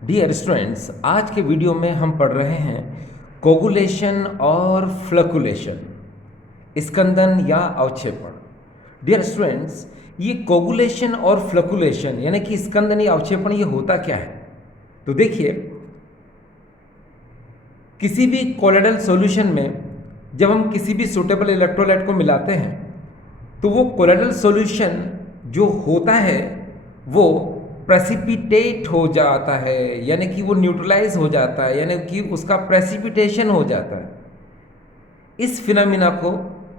Dear students, आज के video में हम पढ़ रहे हैं कोगुलेशन और फ्लकुलेशन, स्कंदन या अवक्षेपण। डियर स्टूडेंट्स, ये कोगुलेशन और फ्लकुलेशन यानी कि स्कंदन या अवक्षेपण ये होता क्या है? तो देखिए, किसी भी कोलोइडल सॉल्यूशन में जब हम किसी भी सूटेबल इलेक्ट्रोलाइट को मिलाते हैं तो वो कोलोइडल सॉल्यूशन जो होता है वो प्रेसिपिटेट हो जाता है, यानी कि वो न्यूट्रलाइज हो जाता है, यानी कि उसका प्रेसिपिटेशन हो जाता है। इस फिनोमिना को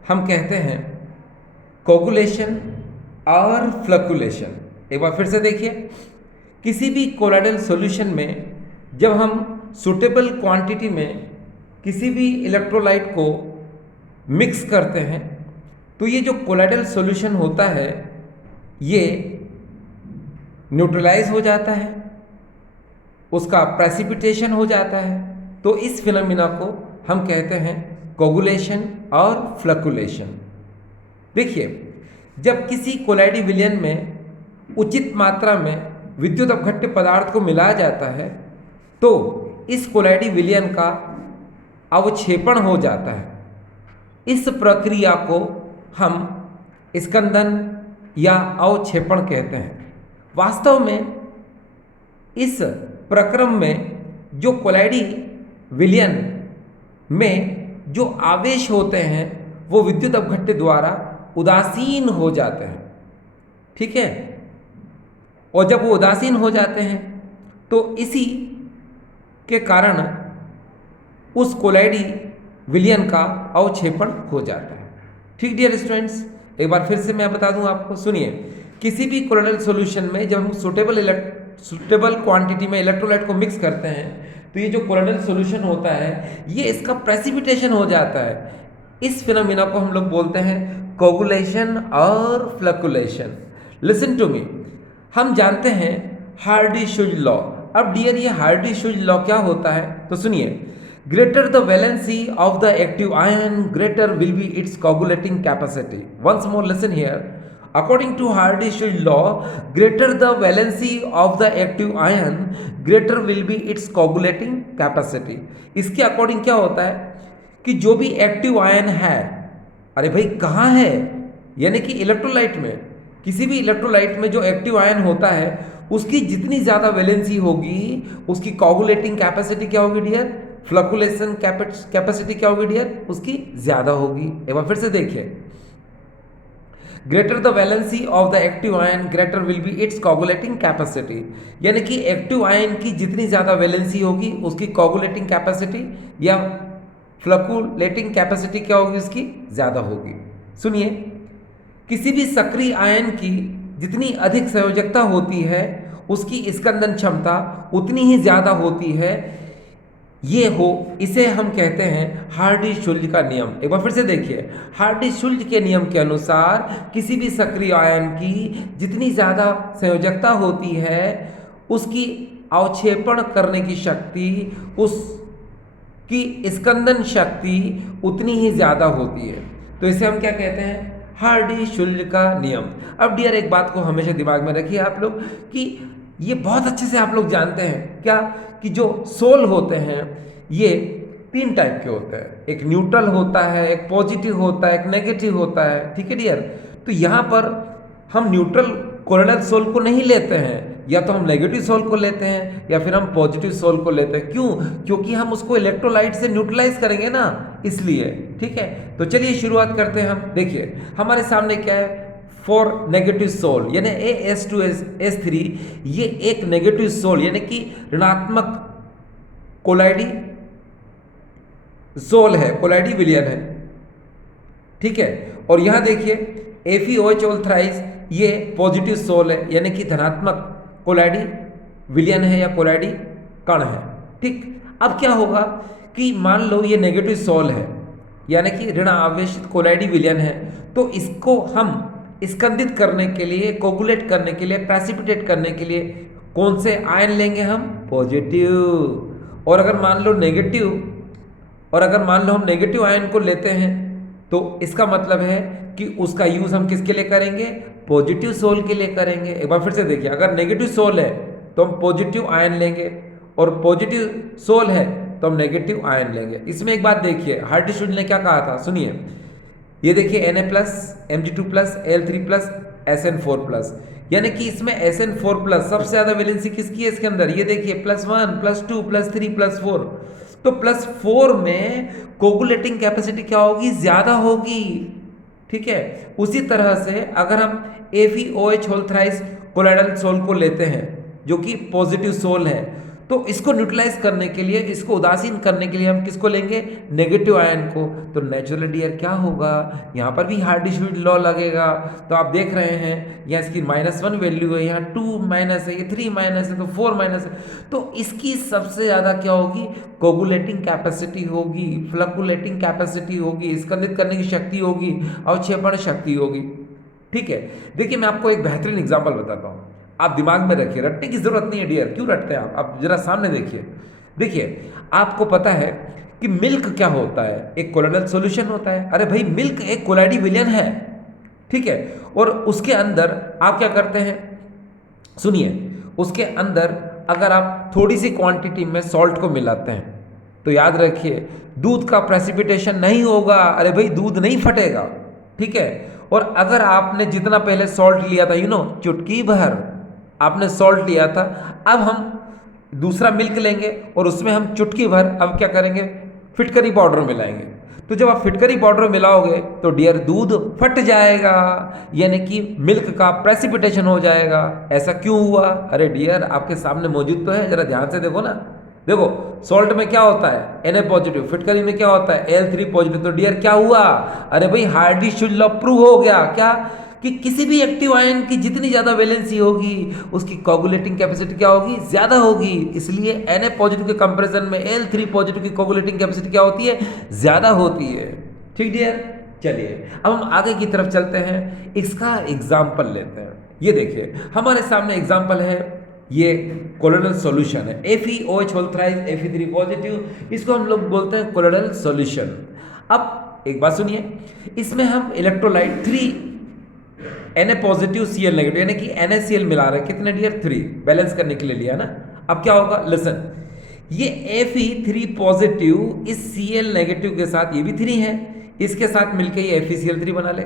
हम कहते हैं कोगुलेशन और फ्लकुलेशन। एक बार फिर से देखिए, किसी भी कोलोइडल सॉल्यूशन में जब हम सुटेबल क्वांटिटी में किसी भी इलेक्ट्रोलाइट को मिक्स करते हैं तो ये जो कोलोइडल सॉल्यूशन होता है ये न्यूट्रलाइज हो जाता है, उसका प्रेसिपिटेशन हो जाता है। तो इस फिनोमिना को हम कहते हैं कोगुलेशन और फ्लकुलेशन। देखिए, जब किसी कोलाइडी विलयन में उचित मात्रा में विद्युत अपघट्य पदार्थ को मिलाया जाता है तो इस कोलाइडी विलयन का अवक्षेपण हो जाता है। इस प्रक्रिया को हम स्कंदन या अवक्षेपण कहते हैं। वास्तव में इस प्रक्रम में जो कोलाइडी विलयन में जो आवेश होते हैं वो विद्युत अपघट्य द्वारा उदासीन हो जाते हैं, ठीक है। और जब वो उदासीन हो जाते हैं तो इसी के कारण उस कोलाइडी विलयन का अवक्षेपण हो जाता है। ठीक डियर स्टूडेंट्स, एक बार फिर से मैं बता दूं आपको, सुनिए। किसी भी कोलोइडल सॉल्यूशन में जब हम सुटेबल क्वांटिटी में इलेक्ट्रोलाइट को मिक्स करते हैं तो ये जो कोलोइडल सॉल्यूशन होता है ये इसका प्रेसिपिटेशन हो जाता है। इस फिनोमिना को हम लोग बोलते हैं कोगुलेशन और फ्लकुलेशन। लिसन टू मी, हम जानते हैं हार्डी-शुज लॉ। अब डियर, ये हार्डी-शुज लॉ क्या होता है तो सुनिए। Greater the valency of the active ion, greater will be its coagulating capacity. Once more listen here. According to Hardy-Schulze law, greater the valency of the active ion, greater will be its coagulating capacity. इसके according क्या होता है कि जो भी active ion है, अरे भाई कहाँ है, यानी कि इलेक्ट्रोलाइट में, किसी भी इलेक्ट्रोलाइट में जो एक्टिव आयन होता है उसकी जितनी ज़्यादा वैलेंसी होगी उसकी कोगुलेटिंग कैपेसिटी क्या होगी डियर? फ्लकुलेशन कैपेसिटी क्या होगी डियर? उसकी ज्यादा होगी। एक बार फिर से देखिए, greater the valency of the active ion greater will be it's coagulating capacity, यानी कि एक्टिव आयन की जितनी ज्यादा वैलेंसी होगी उसकी कोगुलेटिंग कैपेसिटी या फ्लकुलेटिंग कैपेसिटी क्या होगी? उसकी ज्यादा होगी। सुनिए, किसी भी सक्रिय आयन की जितनी अधिक संयोजकता होती है उसकी स्कंदन क्षमता उतनी ही ज्यादा होती है। इसे हम कहते हैं हार्डी-शुल्ज का नियम। एक बार फिर से देखिए, हार्डी-शुल्ज के नियम के अनुसार किसी भी सक्रिय आयन की जितनी ज़्यादा संयोजकता होती है उसकी अवक्षेपण करने की शक्ति, उसकी स्कंदन शक्ति उतनी ही ज़्यादा होती है। तो इसे हम क्या कहते हैं? हार्डी-शुल्ज का नियम। अब डियर, एक बात को हमेशा दिमाग में रखिए आप लोग कि ये बहुत अच्छे से आप लोग जानते हैं क्या कि जो सोल होते हैं ये तीन टाइप के होते हैं। एक न्यूट्रल होता है, एक पॉजिटिव होता है, एक नेगेटिव होता है, ठीक है डियर। तो यहाँ पर हम न्यूट्रल कोलोइडल सोल को नहीं लेते हैं, या तो हम नेगेटिव सोल को लेते हैं या फिर हम पॉजिटिव सोल को लेते हैं। क्यों? क्योंकि हम उसको इलेक्ट्रोलाइट से न्यूट्रलाइज करेंगे ना, इसलिए। ठीक है, तो चलिए शुरुआत करते हैं हम। देखिए, हमारे सामने क्या है? फॉर नेगेटिव सोल यानी AS2S3, ये एक नेगेटिव सोल यानी कि ऋणात्मक कोलाइडी सोल है, कोलाइडी विलयन है, ठीक है। और यहां देखिए FeOH थ्राइस, ये पॉजिटिव सोल है यानी कि धनात्मक कोलाइडी विलयन है या कोलाइडी कण है, ठीक। अब क्या होगा कि मान लो ये नेगेटिव सोल है यानी कि ऋण आवेशित कोलाइडी विलयन है, तो इसको हम स्कंदित करने के लिए, कोगुलेट करने के लिए, प्रेसिपिटेट करने के लिए कौन से आयन लेंगे हम? पॉजिटिव। और अगर मान लो हम नेगेटिव आयन को लेते हैं तो इसका मतलब है कि उसका यूज हम किसके लिए करेंगे? पॉजिटिव सोल के लिए करेंगे। एक बार फिर से देखिए, अगर नेगेटिव सोल है तो हम पॉजिटिव आयन लेंगे, और पॉजिटिव सोल है तो हम नेगेटिव आयन लेंगे। इसमें एक बात देखिए, हार्डी-शुल्ज ने क्या कहा था, सुनिए। ये देखिए Na+, Mg2+, Al3+, Sn4+, यानी कि इसमें Sn4+ सबसे ज्यादा वैलेंसी किसकी है इसके अंदर, ये देखिए +1, +2, +3, +4। तो +4 में कोगुलेटिंग कैपेसिटी क्या होगी, ज्यादा होगी। ठीक है, उसी तरह से अगर हम FeOH whole thrice colloidal sol को लेते हैं जो कि पॉजिटिव सोल है, तो इसको न्यूट्रलाइज करने के लिए, इसको उदासीन करने के लिए हम किसको लेंगे, नेगेटिव आयन को। तो नेचुरली डियर क्या होगा, यहाँ पर भी हार्डी-शुल्ज लॉ लगेगा। तो आप देख रहे हैं यहाँ इसकी -1 वैल्यू है, यहाँ 2 माइनस है, ये 3 माइनस है, तो 4 माइनस है। तो इसकी सबसे ज़्यादा क्या होगी, कोगुलेटिंग कैपेसिटी होगी, फ्लक्युलेटिंग कैपेसिटी होगी, स्कंदित करने की शक्ति होगी, अवक्षेपण शक्ति होगी। ठीक है, देखिए मैं आपको एक बेहतरीन एग्जाम्पल बताता हूँ, आप दिमाग में रखिए, रटने की जरूरत नहीं है डियर। क्यों रटते हैं आप जरा सामने देखिए। देखिए आपको पता है कि मिल्क क्या होता है, एक कोलाइडल सॉल्यूशन होता है। अरे भाई मिल्क एक कोलाइडी विलयन है, ठीक है। और उसके अंदर आप क्या करते हैं, सुनिए, उसके अंदर अगर आप थोड़ी सी क्वांटिटी में सॉल्ट को मिलाते हैं तो याद रखिए दूध का प्रेसिपिटेशन नहीं होगा। अरे भाई दूध नहीं फटेगा, ठीक है। और अगर आपने जितना पहले सॉल्ट लिया था, चुटकी भर आपने सॉल्ट लिया था, अब हम दूसरा मिल्क लेंगे और उसमें हम चुटकी भर अब क्या करेंगे, फिटकरी पाउडर मिलाएंगे। तो जब आप फिटकरी पाउडर मिलाओगे तो डियर दूध फट जाएगा, यानी कि मिल्क का प्रेसिपिटेशन हो जाएगा। ऐसा क्यों हुआ, अरे डियर आपके सामने मौजूद तो है, जरा ध्यान से देखो ना। देखो सॉल्ट में क्या होता है, Na पॉजिटिव, फिटकरी में क्या होता है, Al3 पॉजिटिव। तो डियर क्या हुआ, अरे भाई हार्डी-शुल्ज लॉ प्रूव हो गया क्या, कि किसी भी एक्टिव आयन की जितनी ज्यादा वैलेंसी होगी उसकी कोगुलेटिंग कैपेसिटी क्या होगी, ज्यादा होगी। इसलिए Na पॉजिटिव के कंपैरिजन में Al3 पॉजिटिव की कोगुलेटिंग कैपेसिटी क्या होती है, ज्यादा होती है। ठीक डियर, चलिए अब हम आगे की तरफ चलते हैं, इसका एग्जाम्पल लेते हैं। ये देखिए हमारे सामने एग्जाम्पल है, ये कोलोइडल सॉल्यूशन है, FeOH whole thrice Fe3 positive, इसको हम लोग बोलते हैं कोलोइडल सॉल्यूशन। अब एक बात सुनिए, इसमें हम electrolyte 3 Na positive Cl negative यानी कि NaCl मिला रहे हैं, कितने डियर, 3, बैलेंस करने के लिए लिया ना। अब क्या होगा, लिसन, ये Fe3 पॉजिटिव इस Cl नेगेटिव के साथ, ये भी 3 है, इसके साथ मिलके ये FeCl3 बना ले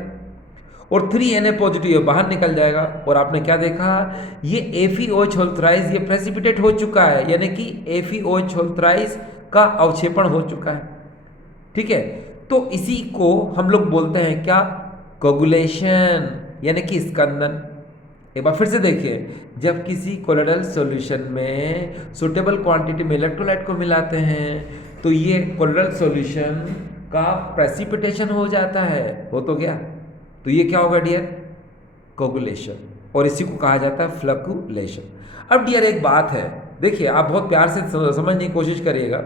और 3 Na पॉजिटिव ये बाहर निकल जाएगा। और आपने क्या देखा, ये FeOH होल थ्राइस ये प्रेसिपिटेट हो चुका है, यानी कि FeOH होल थ्राइस का अवक्षेपण हो चुका है। ठीक है, तो इसी को हम लोग बोलते हैं क्या, कोगुलेशन, यानी कि स्कंदन। एक बार फिर से देखिए, जब किसी कोलोइडल सॉल्यूशन में सुटेबल क्वांटिटी में इलेक्ट्रोलाइट को मिलाते हैं तो ये कोलोइडल सॉल्यूशन का प्रेसिपिटेशन हो जाता है, हो तो गया। तो ये क्या होगा डियर, कोगुलेशन, और इसी को कहा जाता है फ्लक्युलेशन। अब डियर एक बात है, देखिए आप बहुत प्यार से समझने की कोशिश करिएगा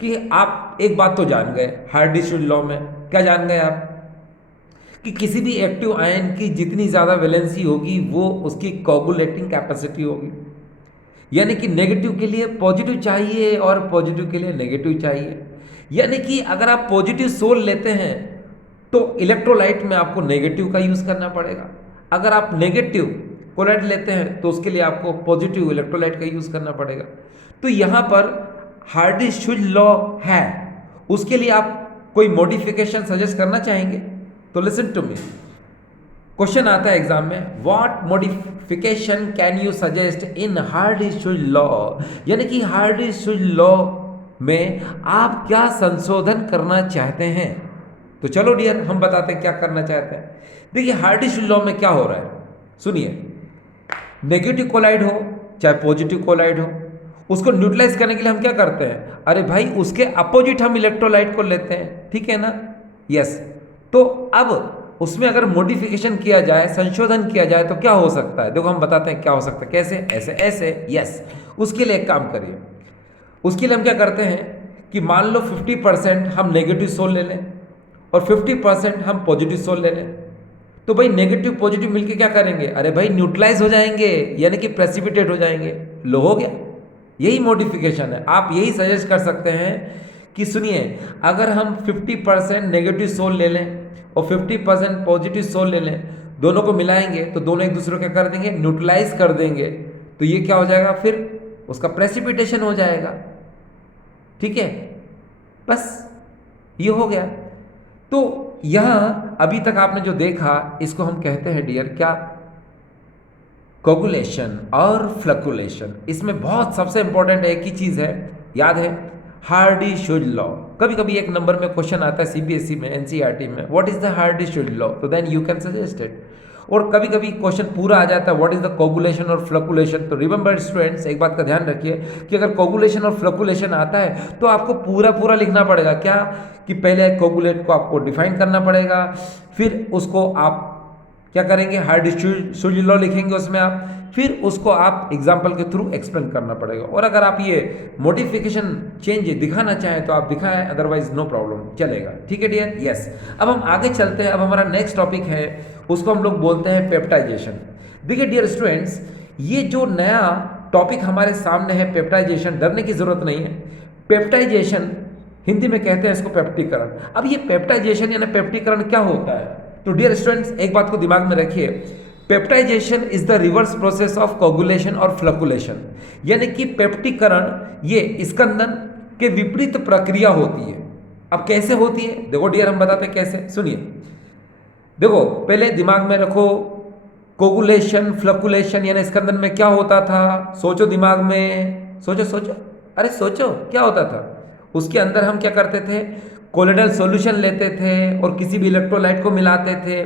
कि आप एक बात तो जान गए हार्डी-शुल्ज लॉ में, क्या जान गए आप, कि किसी भी एक्टिव आयन की जितनी ज़्यादा वैलेंसी होगी वो उसकी कोगुलेटिंग कैपेसिटी होगी। यानी कि नेगेटिव के लिए पॉजिटिव चाहिए और पॉजिटिव के लिए नेगेटिव चाहिए। यानी कि अगर आप पॉजिटिव सोल लेते हैं तो इलेक्ट्रोलाइट में आपको नेगेटिव का यूज़ करना पड़ेगा, अगर आप नेगेटिव कोलाइड लेते हैं तो उसके लिए आपको पॉजिटिव इलेक्ट्रोलाइट का यूज़ करना पड़ेगा। तो यहाँ पर हार्डी-शुल्ज लॉ है, उसके लिए आप कोई मॉडिफिकेशन सजेस्ट करना चाहेंगे तो लिसन टू मी, क्वेश्चन आता है एग्जाम में, what modification can you suggest in Hardy-Schulze law, यानी कि हार्डी-शुल्ज लॉ में आप क्या संशोधन करना चाहते हैं। तो चलो डियर हम बताते हैं क्या करना चाहते हैं। देखिए हार्डी-शुल्ज लॉ में क्या हो रहा है, सुनिए, नेगेटिव कोलाइड हो चाहे पॉजिटिव कोलाइड हो, उसको न्यूट्रलाइज करने के लिए हम क्या करते हैं, अरे भाई उसके अपोजिट हम इलेक्ट्रोलाइट को लेते हैं, ठीक है ना, यस। तो अब उसमें अगर मॉडिफिकेशन किया जाए, संशोधन किया जाए तो क्या हो सकता है, देखो हम बताते हैं क्या हो सकता है, कैसे, ऐसे ऐसे, यस। उसके लिए एक काम करिए, उसके लिए हम क्या करते हैं कि मान लो 50% हम नेगेटिव सोल ले लें और 50% हम पॉजिटिव सोल ले लें। तो भाई नेगेटिव पॉजिटिव मिलके क्या करेंगे, अरे भाई न्यूट्रलाइज हो जाएंगे, यानी कि प्रेसिपिटेट हो जाएंगे, लो हो गया। यही मॉडिफिकेशन है, आप यही सजेस्ट कर सकते हैं कि सुनिए अगर हम 50% नेगेटिव सोल ले लें और 50% पॉजिटिव सोल ले लें, दोनों को मिलाएंगे तो दोनों एक दूसरे को क्या कर देंगे, न्यूट्रलाइज कर देंगे। तो ये क्या हो जाएगा, फिर उसका प्रेसिपिटेशन हो जाएगा। ठीक है, बस ये हो गया। तो यहां अभी तक आपने जो देखा इसको हम कहते हैं डियर क्या, कोगुलेशन और फ्लकुलेशन। इसमें बहुत सबसे इंपॉर्टेंट एक ही चीज है, याद है, हार्डी-शुज लॉ। कभी कभी एक नंबर में क्वेश्चन आता है सीबीएसई में, एनसीईआरटी में, what is the Hardy Schulze law, तो then you can suggest it. और कभी कभी क्वेश्चन पूरा आ जाता है व्हाट इज द कोगुलेशन और फ्लकुलेशन। तो रिमेंबर स्टूडेंट्स, एक बात का ध्यान रखिए कि अगर कोगुलेशन और फ्लकुलेशन आता है तो आपको पूरा पूरा लिखना पड़ेगा। क्या कि पहले कोगुलेट को आपको डिफाइन करना पड़ेगा, फिर उसको आप क्या करेंगे, हार्डी-शुज लॉ लिखेंगे उसमें आप, फिर उसको आप एग्जाम्पल के थ्रू एक्सप्लेन करना पड़ेगा। और अगर आप ये मॉडिफिकेशन चेंज दिखाना चाहें तो आप दिखाएं, अदरवाइज नो प्रॉब्लम, चलेगा। ठीक है डियर, यस। अब हम आगे चलते हैं। अब हमारा नेक्स्ट टॉपिक है, उसको हम लोग बोलते हैं पेप्टाइजेशन। देखिए डियर स्टूडेंट्स, ये जो नया टॉपिक हमारे सामने है पेप्टाइजेशन, डरने की जरूरत नहीं है। पेप्टाइजेशन हिंदी में कहते हैं इसको पेप्टीकरण। अब ये पेप्टाइजेशन यानी पेप्टीकरण क्या होता है, तो डियर स्टूडेंट्स एक बात को दिमाग में रखिए, peptization is the reverse process of coagulation और फ्लकुलेशन। यानी कि पेप्टीकरण ये स्कंदन के विपरीत प्रक्रिया होती है। अब कैसे होती है, देखो डियर हम बताते हैं कैसे, सुनिए। देखो पहले दिमाग में रखो, कोगुलेशन फ्लकुलेशन यानी स्कंदन में क्या होता था, सोचो दिमाग में, सोचो सोचो, अरे सोचो क्या होता था। उसके अंदर हम क्या करते थे, कोलोइडल सॉल्यूशन लेते थे और किसी भी इलेक्ट्रोलाइट को मिलाते थे,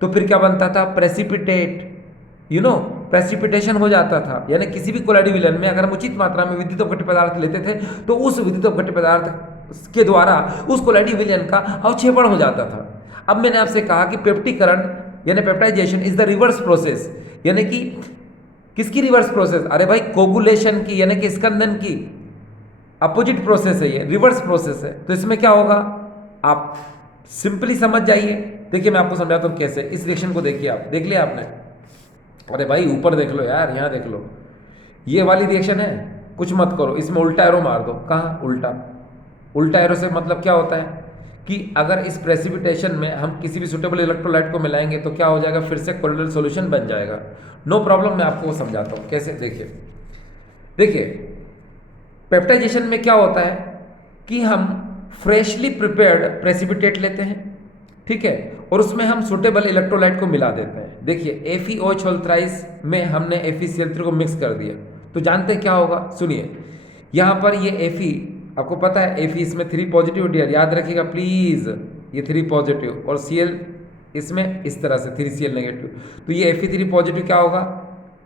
तो फिर क्या बनता था, प्रेसिपिटेट, यू नो, प्रेसिपिटेशन हो जाता था। यानी किसी भी कोलाइडी विलयन में अगर हम उचित मात्रा में विद्युत अपघट्य पदार्थ लेते थे तो उस विद्युत अपघट्य पदार्थ के द्वारा उस कोलाइडी विलयन का अवक्षेपण हो जाता था। अब मैंने आपसे कहा कि पेप्टीकरण यानी peptization is the reverse process, यानी कि किसकी रिवर्स प्रोसेस, अरे भाई कोगुलेशन की, यानी कि स्कंदन की अपोजिट प्रोसेस है, ये रिवर्स प्रोसेस है। तो इसमें क्या होगा, आप सिंपली समझ जाइए। देखिए मैं आपको समझाता हूँ कैसे। इस रिएक्शन को देखिए, आप देख लिया आपने, अरे भाई ऊपर देख लो यार, यहाँ देख लो, ये वाली रिएक्शन है, कुछ मत करो, इसमें उल्टा एरो मार दो। कहाँ उल्टा, उल्टा एरो से मतलब क्या होता है कि अगर इस प्रेसिपिटेशन में हम किसी भी सुटेबल इलेक्ट्रोलाइट को मिलाएंगे तो क्या हो जाएगा, फिर से कोलोइडल सॉल्यूशन बन जाएगा। नो प्रॉब्लम, मैं आपको समझाता हूँ कैसे। देखिए देखिए पेप्टाइजेशन में क्या होता है कि हम फ्रेशली प्रिपेयर्ड प्रेसिपिटेट लेते हैं, ठीक है, और उसमें हम सुटेबल इलेक्ट्रोलाइट को मिला देते हैं। देखिए FeOH होल थ्राइस में हमने FeCl3 को मिक्स कर दिया, तो जानते हैं क्या होगा, सुनिए। यहाँ पर ये Fe, आपको पता है Fe इसमें 3 पॉजिटिव डियर, याद रखिएगा प्लीज, ये 3 पॉजिटिव और Cl इसमें इस तरह से 3Cl नेगेटिव। तो ये Fe3 पॉजिटिव क्या होगा,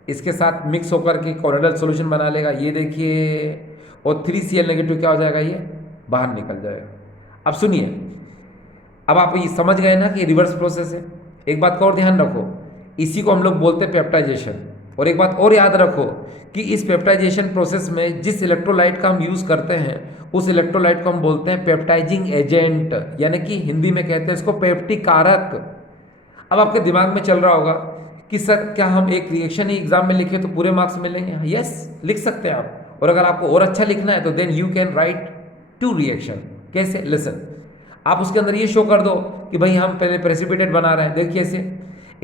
इसके साथ मिक्स होकर के कोलोइडल सॉल्यूशन बना लेगा, ये देखिए, और 3Cl नेगेटिव क्या हो जाएगा, ये बाहर निकल जाएगा। अब सुनिए, अब आप ये समझ गए ना कि रिवर्स प्रोसेस है। एक बात का और ध्यान रखो, इसी को हम लोग बोलते हैं पेप्टाइजेशन। और एक बात और याद रखो कि इस पेप्टाइजेशन प्रोसेस में जिस इलेक्ट्रोलाइट का हम यूज़ करते हैं उस इलेक्ट्रोलाइट को हम बोलते हैं पेप्टाइजिंग एजेंट, यानी कि हिंदी में कहते हैं इसको पेप्टिकारक। अब आपके दिमाग में चल रहा होगा कि सर क्या हम एक रिएक्शन ही एग्जाम में लिखे तो पूरे मार्क्स मिलेंगे? यस, लिख सकते हैं आप। और अगर आपको और अच्छा लिखना है तो then you can write 2 reaction. कैसे, लिसन, आप उसके अंदर ये शो कर दो कि भाई हम पहले प्रेसिपिटेट बना रहे हैं। देखिए ऐसे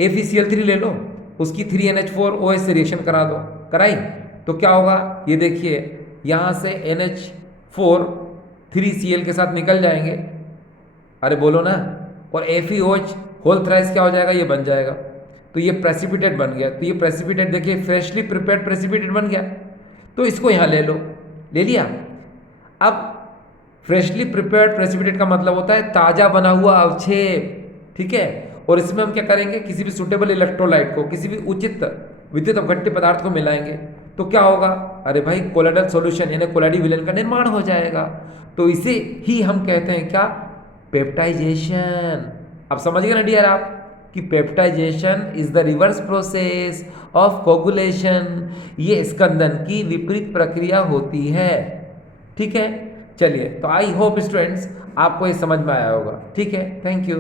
FeCl3 ले लो, उसकी 3NH4OH से रिएक्शन करा दो, कराई तो क्या होगा, ये देखिए यहाँ से NH4 3Cl के साथ निकल जाएंगे, अरे बोलो ना, और FeOH होल थ्राइस क्या हो जाएगा, ये बन जाएगा। तो ये प्रेसिपिटेट बन गया। तो ये प्रेसिपिटेट देखिए फ्रेशली प्रिपेयर्ड प्रेसिपिटेट बन गया। तो इसको यहाँ ले लो, ले लिया। अब फ्रेशली प्रिपेयर्ड प्रेसिपिटेट का मतलब होता है ताज़ा बना हुआ अवक्षेप, ठीक है। और इसमें हम क्या करेंगे, किसी भी सुटेबल इलेक्ट्रोलाइट को, किसी भी उचित विद्युत अपघट्य पदार्थ को मिलाएंगे तो क्या होगा, अरे भाई कोलोइडल सॉल्यूशन यानी कोलाइडी विलयन का निर्माण हो जाएगा। तो इसे ही हम कहते हैं क्या, पेप्टाइजेशन। अब समझ गए ना डियर आप कि peptization is the reverse process of coagulation. ये स्कंदन की विपरीत प्रक्रिया होती है, ठीक है। चलिए, तो आई होप स्टूडेंट्स आपको ये समझ में आया होगा, ठीक है। Thank you.